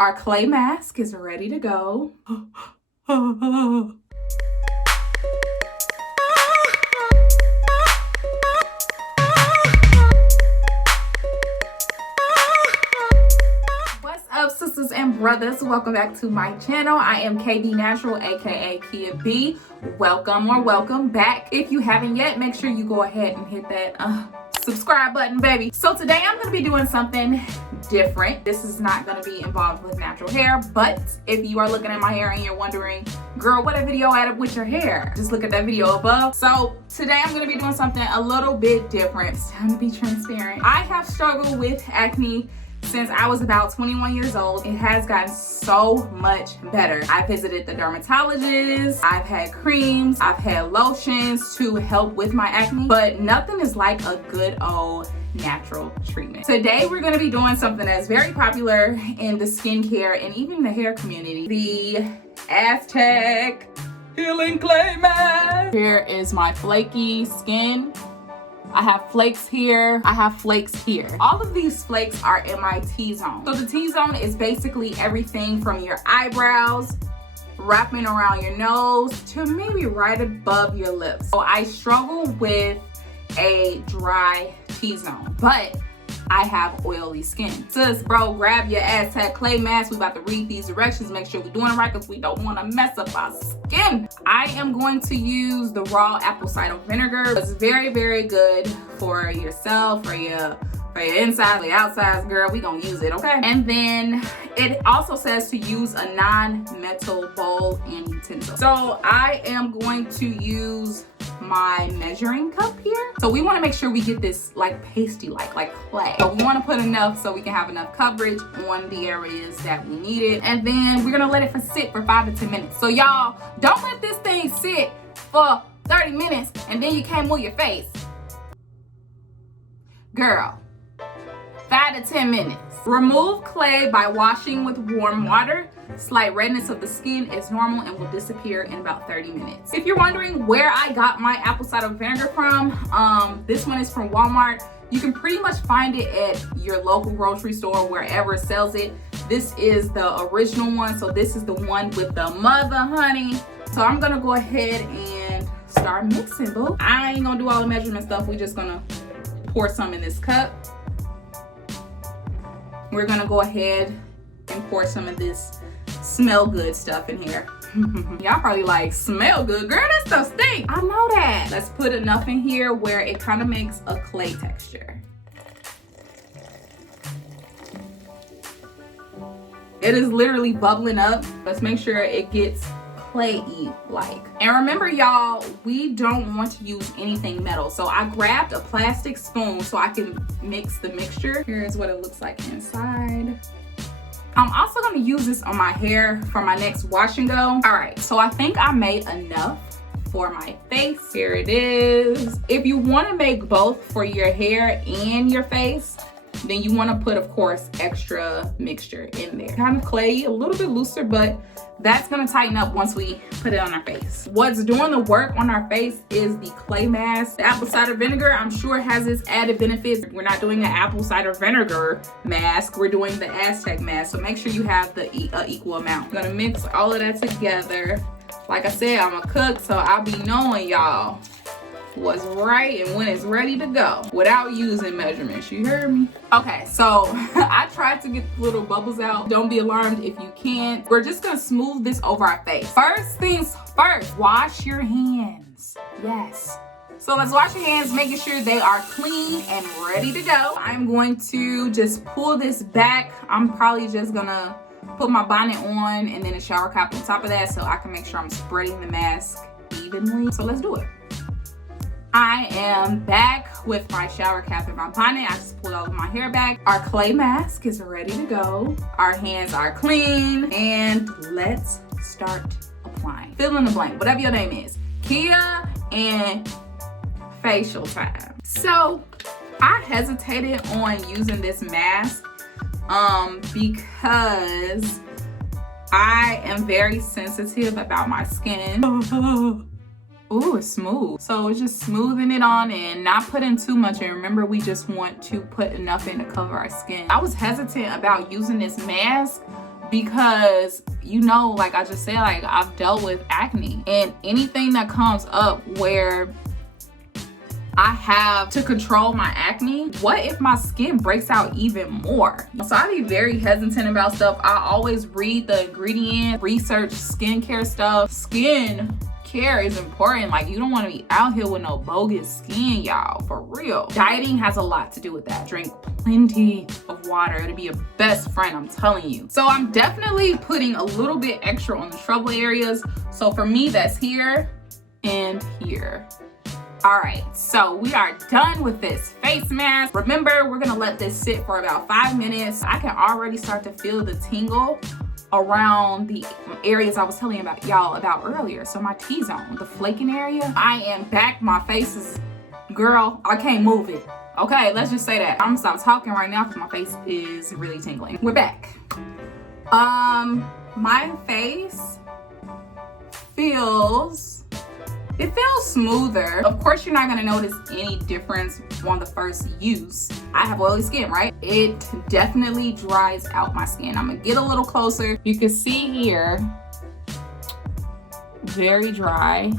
Our clay mask is ready to go. What's up, sisters and brothers? Welcome back to my channel. I am KB Natural, aka Kia B. Welcome or welcome back. If you haven't yet, make sure you go ahead and hit that subscribe button, baby. So today I'm gonna be doing something different. This is not gonna be involved with natural hair, but if you are looking at my hair and you're wondering, girl, what a video added with your hair, just look at that video above. So today I'm gonna be doing something a little bit different. It's time to be transparent. I have struggled with acne since I was about 21 years old. It has gotten so much better. I visited the dermatologist, I've had creams, I've had lotions to help with my acne, but nothing is like a good old natural treatment. Today we're going to be doing something that's very popular in the skincare and even the hair community, the AZTEC Healing Clay Mask. Here is my flaky skin. I have flakes here, I have flakes here. All of these flakes are in my T-zone. So the T-zone is basically everything from your eyebrows, wrapping around your nose, to maybe right above your lips. So I struggle with a dry T-zone, but I have oily skin. Sis, bro, grab your AZTEC clay mask. We about to read these directions, make sure we're doing it right because we don't want to mess up our skin. I am going to use the raw apple cider vinegar. It's very, very good for yourself, for your inside, the outside, girl. We gonna use it, okay? And then it also says to use a non-metal bowl and utensil. So I am going to use my measuring cup here. So we want to make sure we get this like pasty like clay. So we want to put enough so we can have enough coverage on the areas that we need it. And then we're gonna let it sit for 5 to 10 minutes. So y'all, don't let this thing sit for 30 minutes and then you can't move your face. Girl, 5 to 10 minutes. Remove clay by washing with warm water. Slight redness of the skin is normal and will disappear in about 30 minutes. If you're wondering where I got my apple cider vinegar from, this one is from Walmart. You can pretty much find it at your local grocery store, wherever it sells it. This is the original one, so this is the one with the mother honey. So I'm gonna go ahead and start mixing, boo. I ain't gonna do all the measurement stuff. We just gonna pour some in this cup. We're gonna go ahead and pour some of this smell good stuff in here. Y'all probably like, smell good? Girl, that stuff stinks. I know that. Let's put enough in here where it kind of makes a clay texture. It is literally bubbling up. Let's make sure it gets clay-y like. And remember, y'all, we don't want to use anything metal. So I grabbed a plastic spoon so I can mix the mixture. Here's what it looks like inside. I'm also gonna use this on my hair for my next wash and go. All right, so I think I made enough for my face. Here it is. If you wanna make both for your hair and your face, then you wanna put, of course, extra mixture in there. Kind of clay, a little bit looser, but that's gonna tighten up once we put it on our face. What's doing the work on our face is the clay mask. The apple cider vinegar, I'm sure, has its added benefits. We're not doing an apple cider vinegar mask, we're doing the AZTEC mask. So make sure you have the equal amount. I'm gonna mix all of that together. Like I said, I'm a cook, so I'll be knowing, y'all, what's right and when it's ready to go without using measurements. You heard me? Okay, so I tried to get the little bubbles out. Don't be alarmed if you can't. We're just gonna smooth this over our face. First things first, wash your hands. Yes. So let's wash your hands, making sure they are clean and ready to go. I'm going to just pull this back. I'm probably just gonna put my bonnet on and then a shower cap on top of that so I can make sure I'm spreading the mask evenly. So let's do it. I am back with my shower cap and my bonnet. I just pulled all of my hair back. Our clay mask is ready to go. Our hands are clean, and let's start applying. Fill in the blank, whatever your name is. Kia and facial time. So I hesitated on using this mask because I am very sensitive about my skin. Ooh, it's smooth. So it's just smoothing it on and not putting too much in. Remember, we just want to put enough in to cover our skin. I was hesitant about using this mask because you know, like I just said, like I've dealt with acne, and anything that comes up where I have to control my acne, what if my skin breaks out even more? So I be very hesitant about stuff. I always read the ingredient, research skincare stuff. Skin care is important. Like, you don't want to be out here with no bogus skin, y'all, for real. Dieting has a lot to do with that. Drink plenty of water. It'll be your best friend, I'm telling you. So I'm definitely putting a little bit extra on the trouble areas. So for me, that's here and here. All right, so we are done with this face mask. Remember, we're gonna let this sit for about 5 minutes. I can already start to feel the tingle around the areas I was telling y'all about earlier. So my T-zone, the flaking area. I am back. My face is, girl, I can't move it. Okay, let's just say that. I'm gonna stop talking right now because my face is really tingling. We're back. My face feels smoother. Of course, you're not gonna notice any difference on the first use. I have oily skin, right? It definitely dries out my skin. I'm gonna get a little closer. You can see here, very dry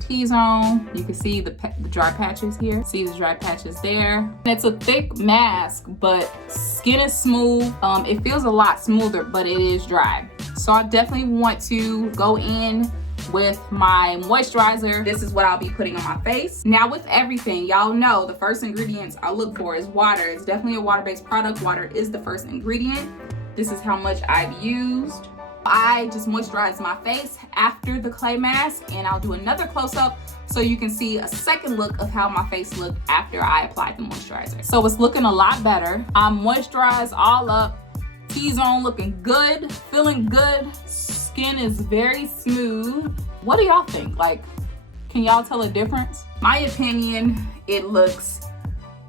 T-zone. You can see the dry patches here. See the dry patches there. It's a thick mask, but skin is smooth. It feels a lot smoother, but it is dry. So I definitely want to go in with my moisturizer. This is what I'll be putting on my face. Now with everything, y'all know the first ingredients I look for is water. It's definitely a water-based product. Water is the first ingredient. This is how much I've used. I just moisturize my face after the clay mask, and I'll do another close-up so you can see a second look of how my face looked after I applied the moisturizer. So it's looking a lot better. I'm moisturized all up. T-zone looking good, feeling good. Skin is very smooth. What do y'all think? Like, can y'all tell a difference? My opinion, it looks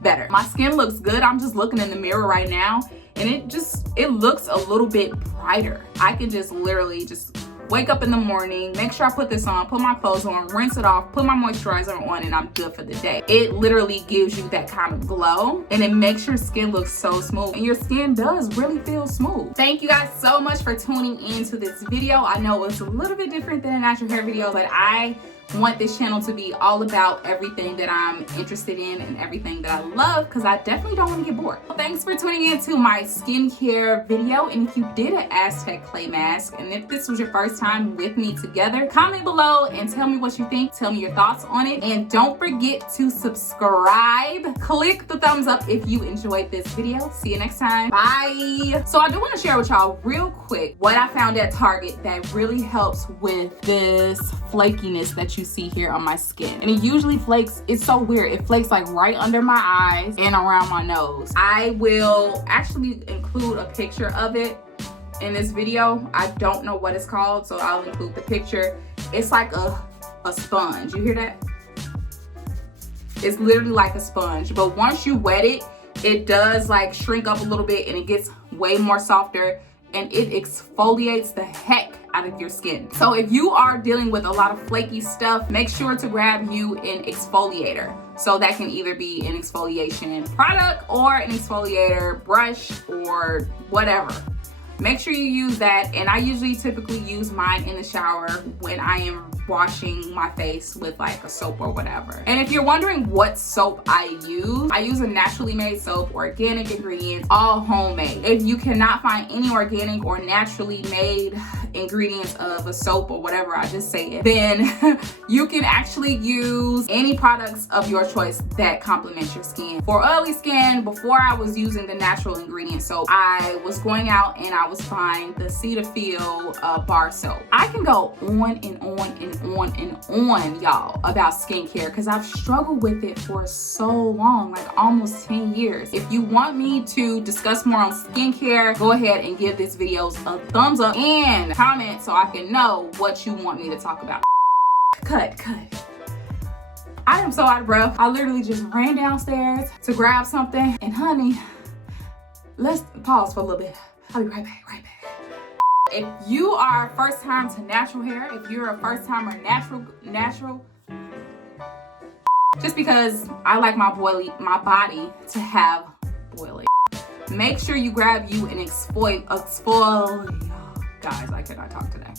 better. My skin looks good. I'm just looking in the mirror right now, and it looks a little bit brighter. I can just literally just wake up in the morning, make sure I put this on, put my clothes on, rinse it off, put my moisturizer on, and I'm good for the day. It literally gives you that kind of glow, and it makes your skin look so smooth, and your skin does really feel smooth. Thank you guys so much for tuning into this video. I know it's a little bit different than a natural hair video, but I want this channel to be all about everything that I'm interested in and everything that I love, because I definitely don't want to get bored. Thanks for tuning in to my skincare video. And if you did an AZTEC clay mask, and if this was your first time with me together, comment below and tell me what you think. Tell me your thoughts on it, and don't forget to subscribe. Click the thumbs up if you enjoyed this video. See you next time. Bye. So I do want to share with y'all real quick what I found at Target that really helps with this flakiness that you see here on my skin. And it usually flakes, it's so weird, it flakes like right under my eyes and around my nose. I will actually include a picture of it in this video. I don't know what it's called, so I'll include the picture. It's like a sponge. You hear that? It's literally like a sponge, but once you wet it, it does like shrink up a little bit, and it gets way more softer, and it exfoliates the heck out of your skin. So if you are dealing with a lot of flaky stuff, make sure to grab you an exfoliator. So that can either be an exfoliation product or an exfoliator brush or whatever. Make sure you use that, and I usually typically use mine in the shower when I am washing my face with like a soap or whatever. And if you're wondering what soap I use a naturally made soap, organic ingredients, all homemade. If you cannot find any organic or naturally made ingredients of a soap or whatever I just said, then you can actually use any products of your choice that complement your skin. For oily skin, before I was using the natural ingredient soap, I was going out and I was buying the CIDER bar soap. I can go on and on and on and on, y'all, about skincare, because I've struggled with it for so long, like almost 10 years. If you want me to discuss more on skincare, go ahead and give this video a thumbs up and comment so I can know what you want me to talk about. Cut. I am so out of breath. I literally just ran downstairs to grab something, and honey, let's pause for a little bit. I'll be right back. If you are first time to natural hair, if you're a first timer natural, just because I like my body to have make sure you grab you an guys, I cannot talk today.